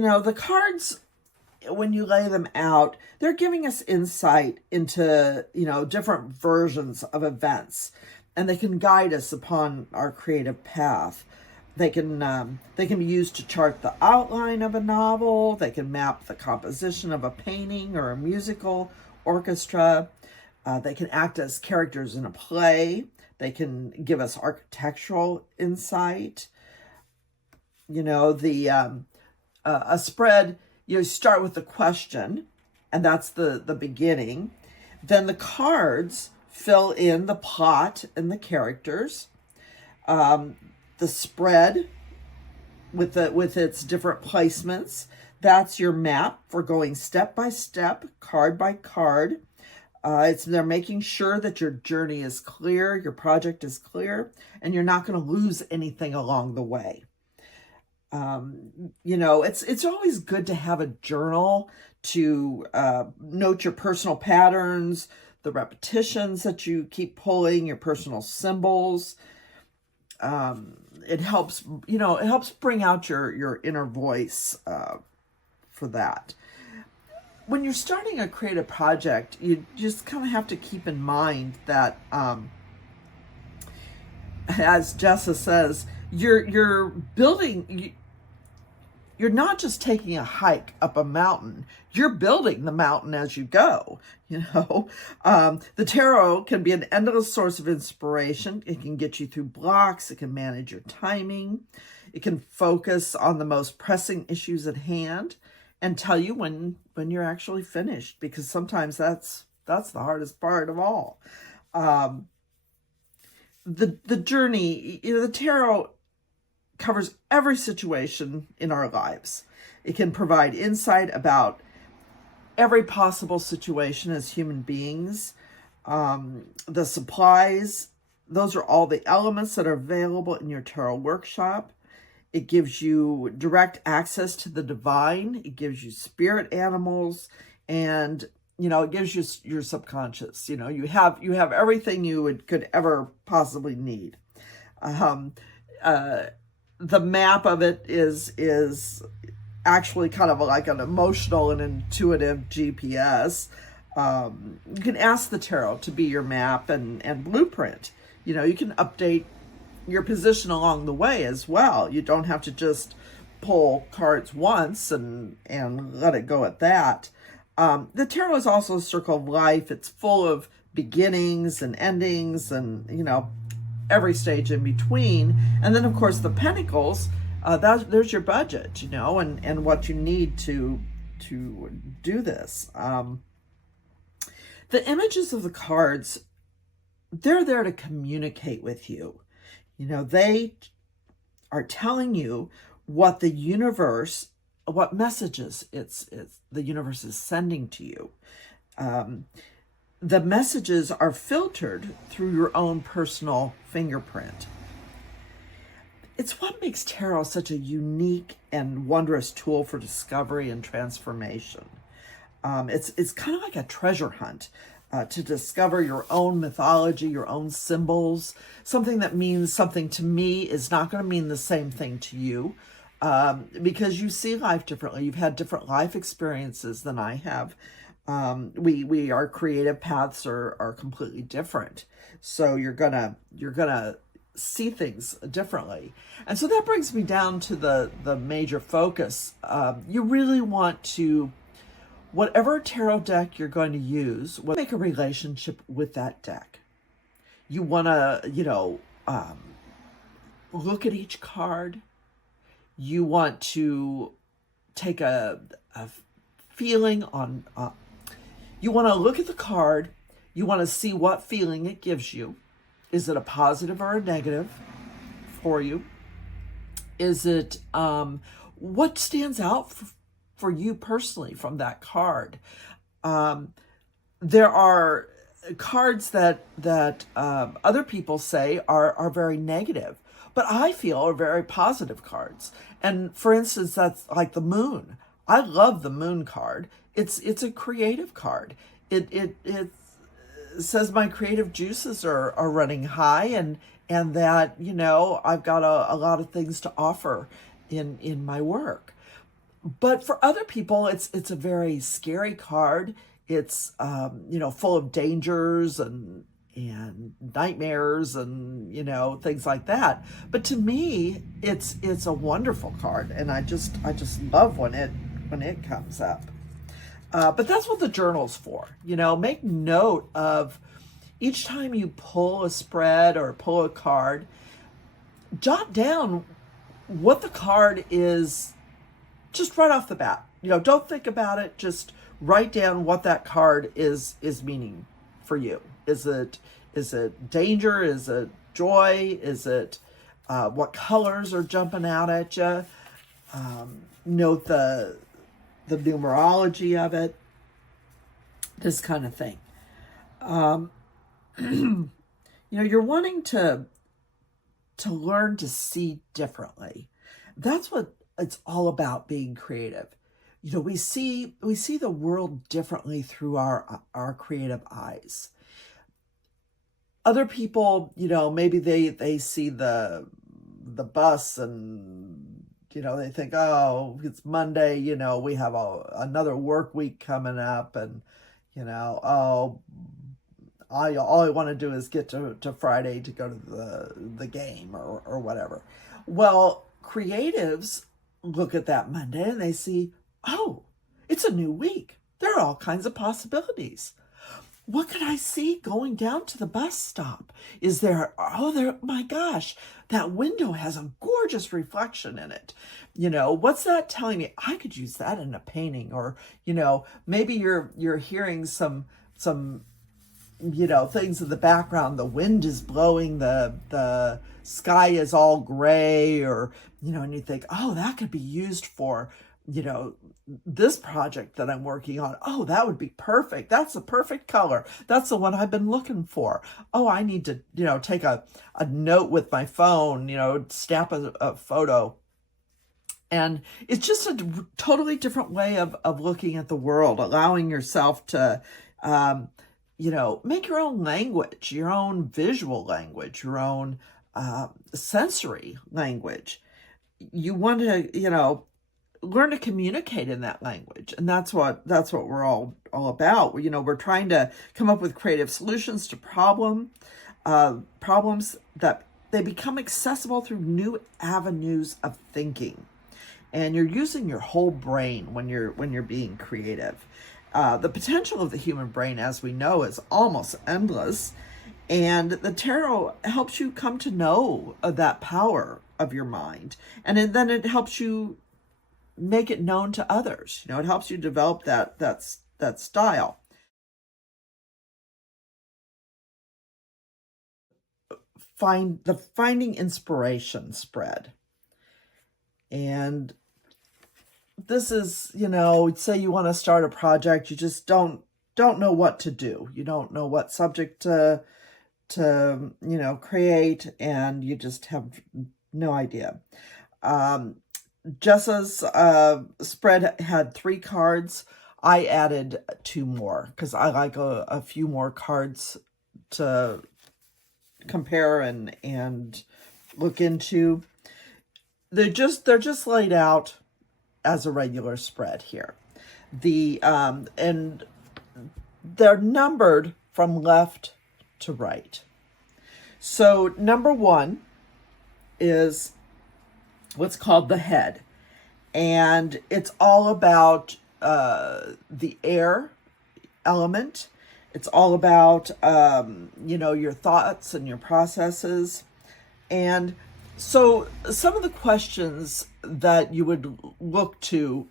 The cards, when you lay them out, they're giving us insight into, different versions of events, and they can guide us upon our creative path. They can be used to chart the outline of a novel. They can map the composition of a painting or a musical orchestra. They can act as characters in a play. They can give us architectural insight. A spread, you start with the question, and that's the beginning. Then the cards fill in the plot and the characters. The spread with its different placements, that's your map for going step by step, card by card. They're making sure that your journey is clear, your project is clear, and you're not going to lose anything along the way. It's always good to have a journal to note your personal patterns, the repetitions that you keep pulling, your personal symbols. It helps bring out your inner voice for that. When you're starting a creative project, you just kind of have to keep in mind that, as Jessa says, you're building. You're not just taking a hike up a mountain, you're building the mountain as you go. The tarot can be an endless source of inspiration. It can get you through blocks. It can manage your timing. It can focus on the most pressing issues at hand and tell you when you're actually finished, because sometimes that's the hardest part of all. The journey, the tarot covers every situation in our lives. It can provide insight about every possible situation as human beings. The supplies, those are all the elements that are available in your tarot workshop. It gives you direct access to the divine. It gives you spirit animals, and it gives you your subconscious. You have everything you could ever possibly need. The map of it is actually kind of like an emotional and intuitive GPS. You can ask the tarot to be your map and blueprint. You can update your position along the way as well. You don't have to just pull cards once and let it go at that. The tarot is also a circle of life. It's full of beginnings and endings and, every stage in between. And then, of course, the pentacles, there's your budget, and what you need to do this. The images of the cards, they're there to communicate with you. They are telling you what the universe, what messages the universe is sending to you. The messages are filtered through your own personal fingerprint. It's what makes tarot such a unique and wondrous tool for discovery and transformation. It's kind of like a treasure hunt to discover your own mythology, your own symbols. Something that means something to me is not going to mean the same thing to you, because you see life differently. You've had different life experiences than I have. Our creative paths are completely different. So you're gonna see things differently. And so that brings me down to the major focus. You really want to, whatever tarot deck you're going to use, make a relationship with that deck. You want to, look at each card. You want to take a feeling on, you want to look at the card. You want to see what feeling it gives you. Is it a positive or a negative for you? Is it, what stands out for you personally from that card? There are cards that other people say are very negative, but I feel are very positive cards. And for instance, that's like the moon. I love the moon card. It's a creative card. It says my creative juices are running high, and that I've got a lot of things to offer in my work. But for other people, it's a very scary card. It's full of dangers and nightmares and things like that. But to me, it's a wonderful card, and I just love when it comes up. But that's what the journal's for. Make note of each time you pull a spread or pull a card, jot down what the card is just right off the bat. Don't think about it. Just write down what that card is meaning for you. Is it danger? Is it joy? Is it what colors are jumping out at you? Note the numerology of it. This kind of thing. You're wanting to learn to see differently. That's what it's all about, being creative. We see the world differently through our creative eyes. Other people, maybe they see the bus and they think, oh, it's Monday, we have another work week coming up, and oh, all I want to do is get to Friday to go to the game or whatever. Well, creatives look at that Monday and they see, oh, it's a new week. There are all kinds of possibilities. What could I see going down to the bus stop? My gosh, that window has a gorgeous reflection in it. What's that telling me? I could use that in a painting. Or, maybe you're hearing some things in the background. The wind is blowing, the sky is all gray, or, and you think, oh, that could be used for, this project that I'm working on. Oh, that would be perfect. That's the perfect color. That's the one I've been looking for. Oh, I need to, take a note with my phone, snap a photo. And it's just a totally different way of looking at the world, allowing yourself to, make your own language, your own visual language, your own sensory language. You want to, learn to communicate in that language. And that's what we're all about. We're trying to come up with creative solutions to problems that they become accessible through new avenues of thinking. And you're using your whole brain when you're being creative. The potential of the human brain, as we know, is almost endless. And the tarot helps you come to know that power of your mind. And then it helps you make it known to others. It helps you develop that style. Finding inspiration spread. And this is, say you want to start a project, you just don't know what to do. You don't know what subject to create, and you just have no idea. Jessa's spread had 3 cards. I added 2 more because I like a few more cards to compare and look into. They're just laid out as a regular spread here. And they're numbered from left to right. So number 1 is what's called the head. And it's all about the air element. It's all about, your thoughts and your processes. And so some of the questions that you would look to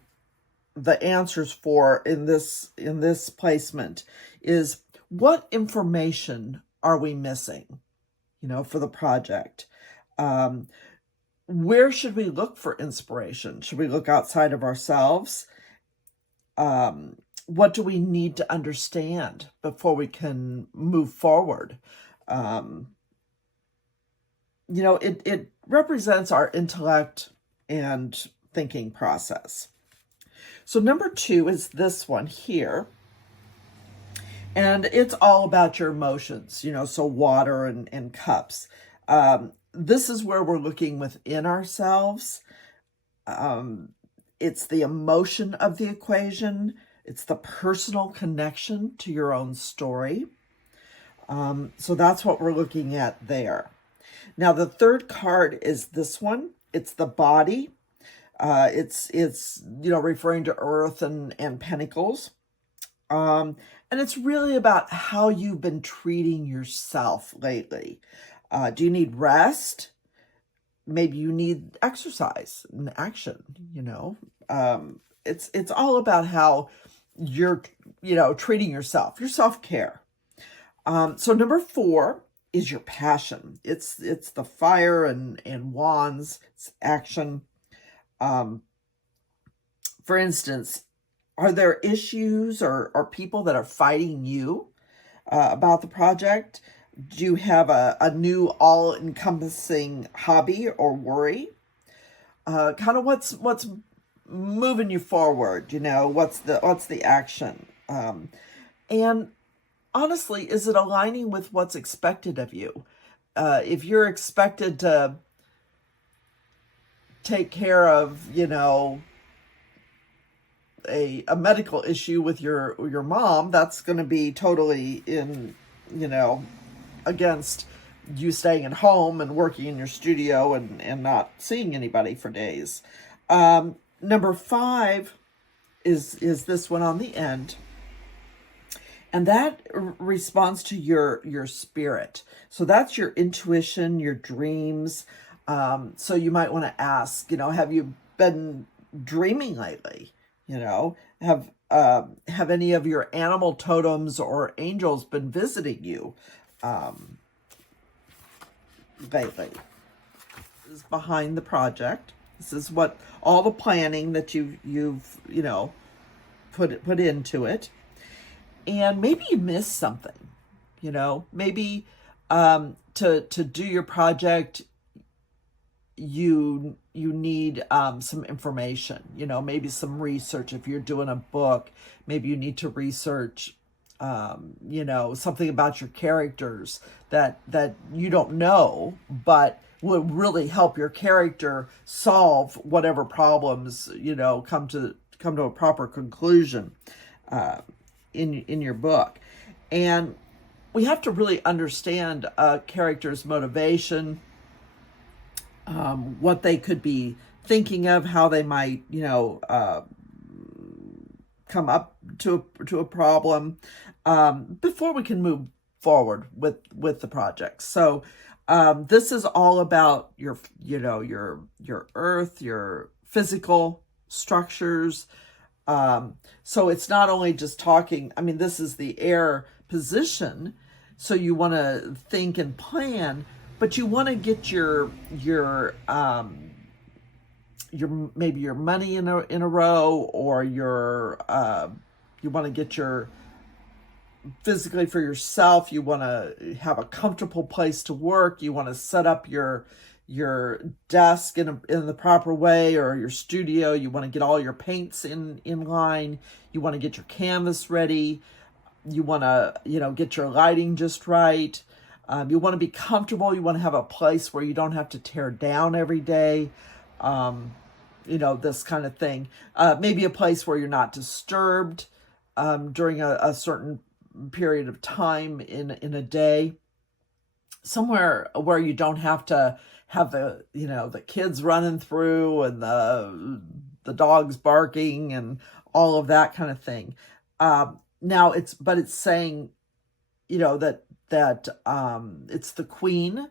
the answers for in this placement is, what information are we missing, for the project? Where should we look for inspiration? Should we look outside of ourselves? What do we need to understand before we can move forward? It represents our intellect and thinking process. So number 2 is this one here. And it's all about your emotions, so water and cups. This is where we're looking within ourselves. It's the emotion of the equation. It's the personal connection to your own story. So that's what we're looking at there. Now, the third card is this one. It's the body. It's referring to Earth and Pentacles. And it's really about how you've been treating yourself lately. Do you need rest? Maybe you need exercise and action, It's all about how you're, treating yourself, your self-care. So number 4 is your passion. It's the fire and wands, it's action. For instance, are there issues or people that are fighting you about the project? Do you have a new all-encompassing hobby or worry? Kind of what's moving you forward? What's the action? And honestly, is it aligning with what's expected of you? If you're expected to take care of, a medical issue with your mom, that's going to be totally in, against you staying at home and working in your studio and not seeing anybody for days. Number 5 is this one on the end. And that responds to your spirit. So that's your intuition, your dreams. So you might want to ask, have you been dreaming lately? Have any of your animal totems or angels been visiting you lately? This is behind the project. This is what all the planning that you've put into it. And maybe you missed something, maybe to do your project, you need some information, maybe some research. If you're doing a book, maybe you need to research, something about your characters that you don't know, but would really help your character solve whatever problems, come to a proper conclusion in your book. And we have to really understand a character's motivation, what they could be thinking of, how they might, come up to a problem before we can move forward with the project. So this is all about your earth, your physical structures. So it's not only just talking, this is the air position. So you want to think and plan, but you want to get your maybe your money in a row, or you want to get your physically for yourself. You want to have a comfortable place to work. You want to set up your desk in the proper way, or your studio. You want to get all your paints in line. You want to get your canvas ready. You want to, get your lighting just right. You want to be comfortable. You want to have a place where you don't have to tear down every day. This kind of thing. Maybe a place where you're not disturbed during a certain period of time in a day. Somewhere where you don't have to have the kids running through and the dogs barking and all of that kind of thing. Now it's saying, that it's the Queen.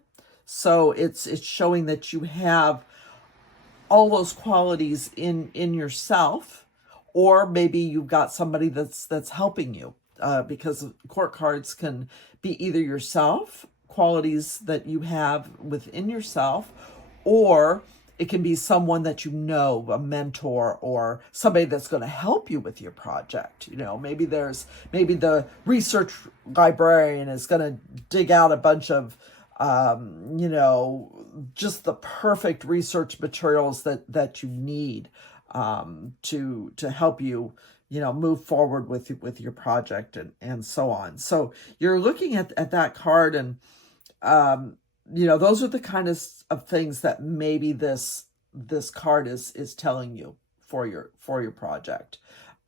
So it's showing that you have all those qualities in yourself, or maybe you've got somebody that's helping you, because court cards can be either yourself, qualities that you have within yourself, or it can be someone that a mentor, or somebody that's going to help you with your project. Maybe the research librarian is going to dig out a bunch of just the perfect research materials that you need to help you move forward with your project and so on. So you're looking at that card, and those are the kind of things that maybe this card is telling you for your project.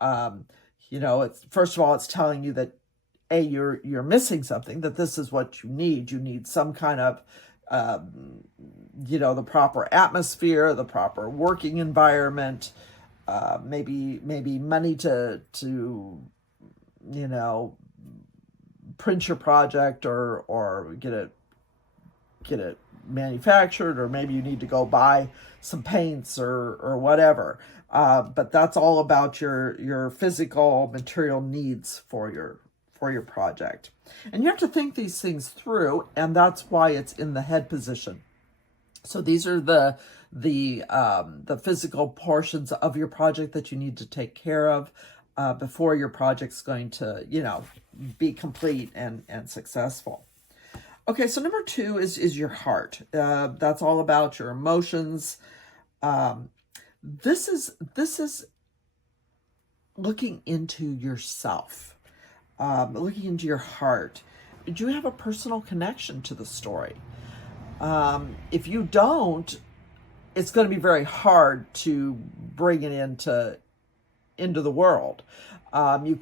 It's, first of all, it's telling you that you're missing something, that this is what you need. You need some kind of the proper atmosphere, the proper working environment, maybe money to print your project or get it manufactured, or maybe you need to go buy some paints or whatever. But that's all about your physical material needs for your project. And you have to think these things through, and that's why it's in the head position. So these are the physical portions of your project that you need to take care of before your project's going to, be complete and successful. Okay, so number 2 is your heart. That's all about your emotions. This is looking into yourself, looking into your heart. Do you have a personal connection to the story? If you don't, it's going to be very hard to bring it into the world. You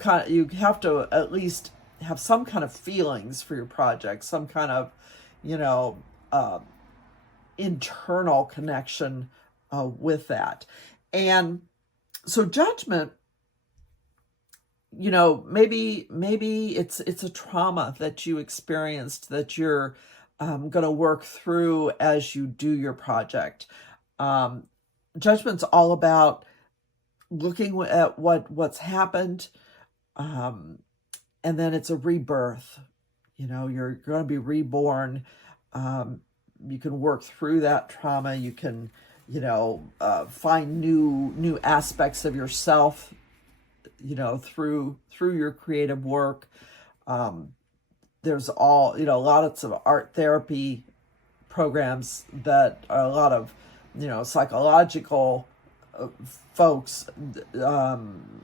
have to at least have some kind of feelings for your project, some kind of, internal connection with that. And so judgment, maybe it's a trauma that you experienced that you're going to work through as you do your project. Judgment's all about looking at what's happened, and then it's a rebirth. You're going to be reborn. You can work through that trauma. You can, find new aspects of yourself, through your creative work. There's lots of art therapy programs that are a lot of, psychological folks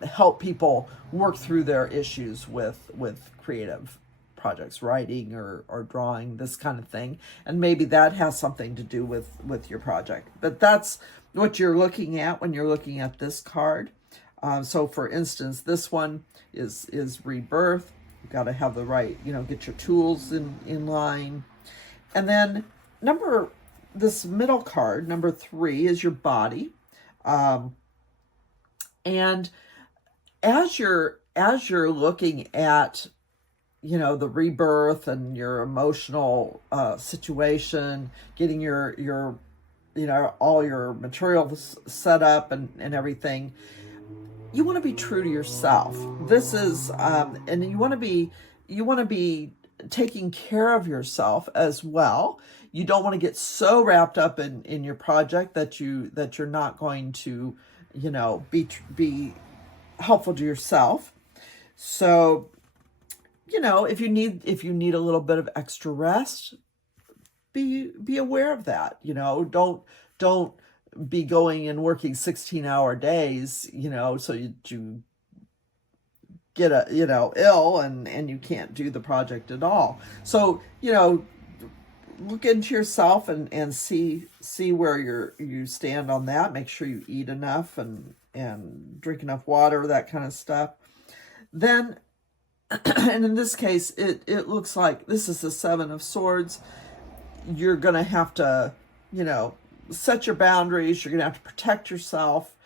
help people work through their issues with creative projects, writing or drawing, this kind of thing. And maybe that has something to do with your project. But that's what you're looking at when you're looking at this card. So for instance, this one is rebirth. You've got to have the right, get your tools in line. And then this middle card, number 3, is your body. And as you're looking at, the rebirth and your emotional situation, getting your all your materials set up and everything, you want to be true to yourself. This is, and you want to be taking care of yourself as well. You don't want to get so wrapped up in your project that you're not going to, be helpful to yourself. So, if you need a little bit of extra rest, be aware of that. Don't be going and working 16-hour days, so you get ill and you can't do the project at all. So, look into yourself and see where you stand on that. Make sure you eat enough and drink enough water, that kind of stuff. Then, and in this case, it looks like this is the 7 of Swords. You're going to have to, set your boundaries. You're going to have to protect yourself.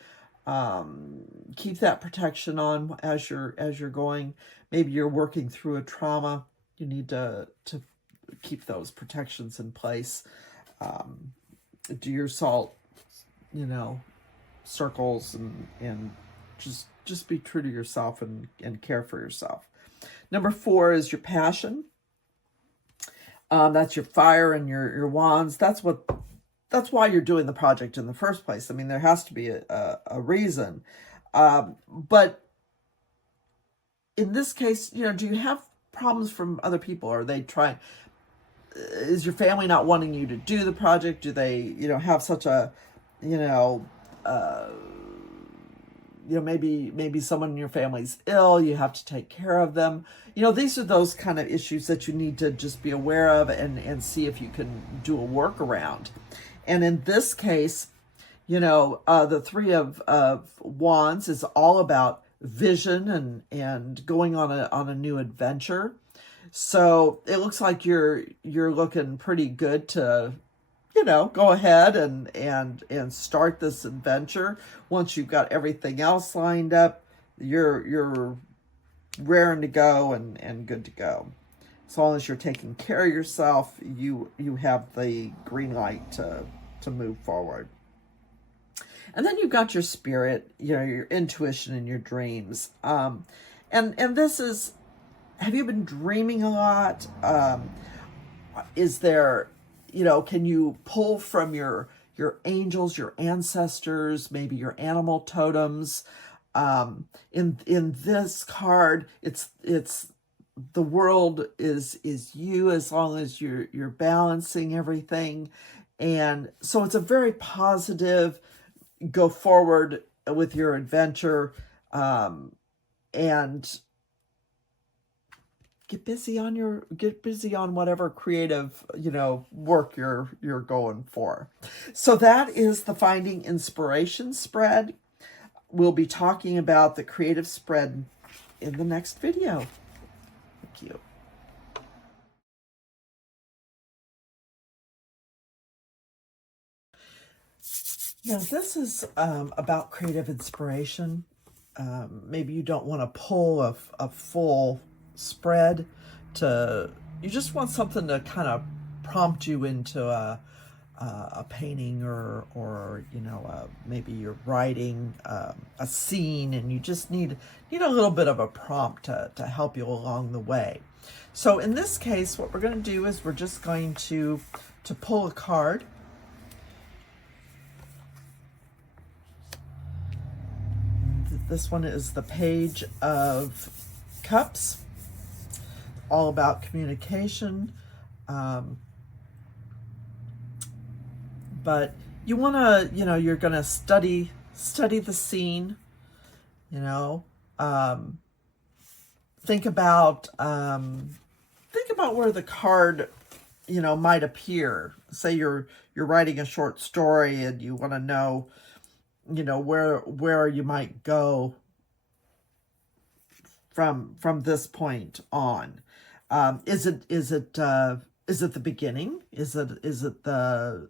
Keep that protection on as you're going. Maybe you're working through a trauma. You need to keep those protections in place. Do your salt, circles and just be true to yourself and care for yourself. Number 4 is your passion. That's your fire and your wands. That's why you're doing the project in the first place. I mean, there has to be a reason. But in this case, do you have problems from other people? Are they trying? Is your family not wanting you to do the project? Do they, have such a, maybe someone in your family's ill, you have to take care of them. These are those kind of issues that you need to just be aware of and see if you can do a workaround. And in this case, The Three of Wands is all about vision and going on a new adventure. So it looks like you're looking pretty good to, go ahead and start this adventure. Once you've got everything else lined up, you're raring to go and good to go. As long as you're taking care of yourself, you have the green light to move forward. And then you've got your spirit, your intuition and your dreams. And this is, have you been dreaming a lot? Is there, can you pull from your angels, your ancestors, maybe your animal totems? In this card, it's the world is you, as long as you're balancing everything. And so it's a very positive, go forward with your adventure, and get busy on whatever creative, work you're going for. So that is the Finding Inspiration spread. We'll be talking about the creative spread in the next video. Thank you. Now, this is about creative inspiration. Maybe you don't want to pull a full spread. You just want something to kind of prompt you into a painting or maybe you're writing a scene, and you just need a little bit of a prompt to help you along the way. So in this case, what we're going to do is we're just going to pull a card. This one is the Page of Cups, all about communication. But you want to, you're going to study the scene, think about where the card, might appear. Say you're writing a short story and you want to know, where you might go from this point on. Is it the beginning? Is it the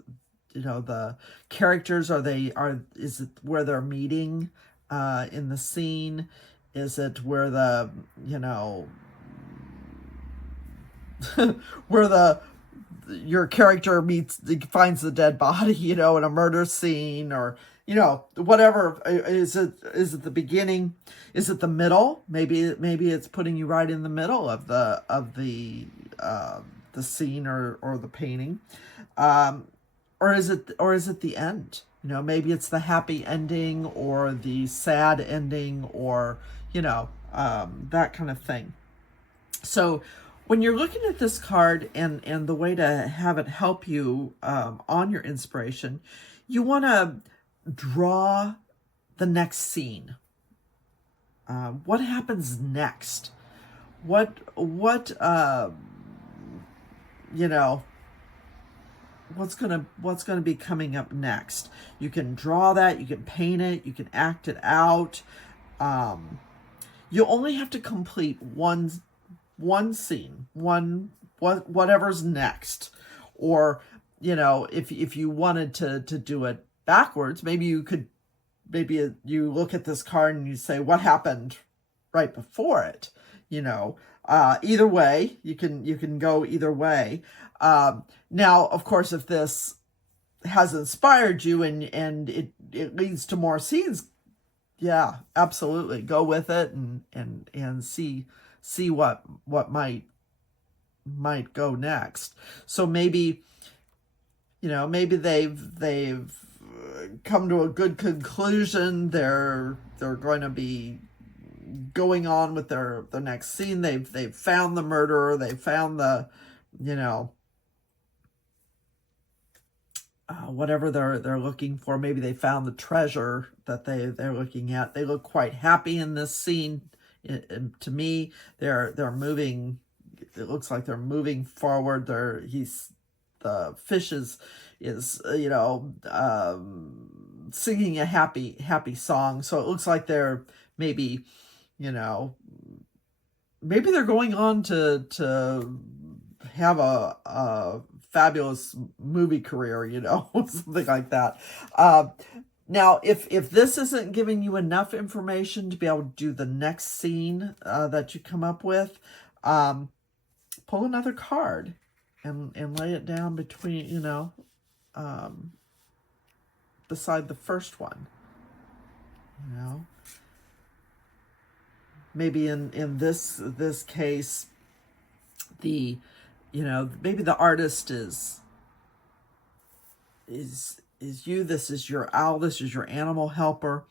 the characters? Is it where they're meeting in the scene? Is it where the where your character finds the dead body, in a murder scene, or whatever? Is it the beginning? Is it the middle? Maybe it's putting you right in the middle of the scene or the painting. Or is it the end? Maybe it's the happy ending or the sad ending, or that kind of thing. So when you're looking at this card, and the way to have it help you on your inspiration, you want to draw the next scene. What happens next? What's gonna be coming up next? You can draw that, you can paint it, you can act it out. You only have to complete one scene, whatever's next. Or if you wanted to do it backwards, maybe you look at this card and you say, what happened right before it? Either way, you can go either way. Now, of course, if this has inspired you and it leads to more scenes, yeah, absolutely, go with it and see what might go next. So maybe they've come to a good conclusion. They're going to be going on with their next scene. They've found the murderer. They found the whatever they're looking for. Maybe they found the treasure that they're looking at. They look quite happy in this scene. To me, they're moving. It looks like they're moving forward. The fish is singing a happy song. So it looks like they're maybe, you know, maybe they're going on to have a fabulous movie career, you know, something like that. Now, if this isn't giving you enough information to be able to do the next scene that you come up with, pull another card and lay it down between, you know, beside the first one. You know, maybe in this case, the, you know, maybe the artist is you. This is your owl. This is your animal helper.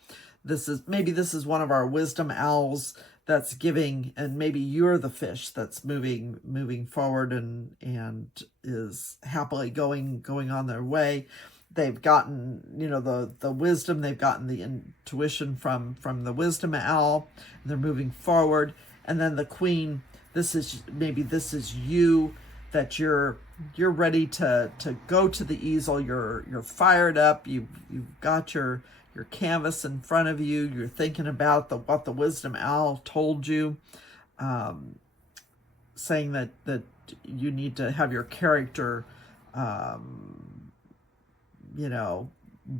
Maybe this is one of our wisdom owls that's giving, and maybe you're the fish that's moving forward and is happily going on their way. They've gotten, you know, the wisdom, they've gotten the intuition from the wisdom owl, and they're moving forward. And then the queen, this is you, that you're ready to go to the easel. You're fired up. You've got your canvas in front of you. You're thinking about what the wisdom owl told you, saying that you need to have your character, you know,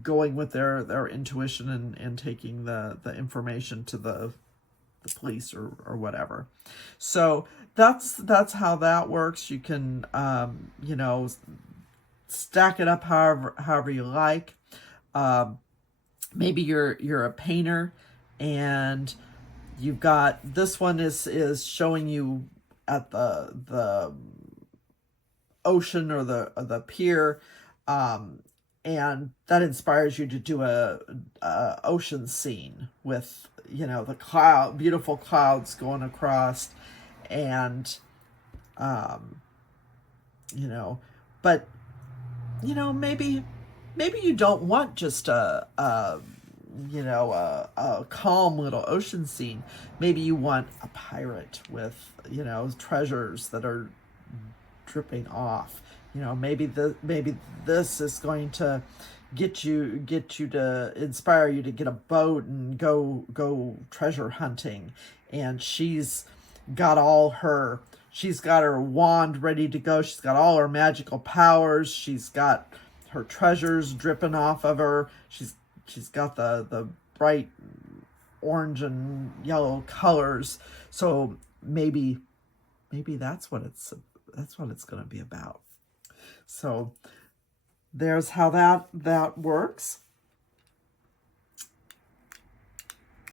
going with their intuition and taking the information to the police or whatever. So that's how that works. You can, you know, stack it up however you like. Maybe you're a painter, and you've got, this one is showing you at the ocean or the pier, and that inspires you to do a ocean scene with, you know, the beautiful clouds going across, and you know, but you know, maybe you don't want just a calm little ocean scene. Maybe you want a pirate with, you know, treasures that are dripping off. You know, maybe this is going to get you to inspire you to get a boat and go treasure hunting. And she's got her wand ready to go. She's got all her magical powers. She's got her treasures dripping off of her. She's got the bright orange and yellow colors. So maybe that's what it's going to be about. So there's how that works.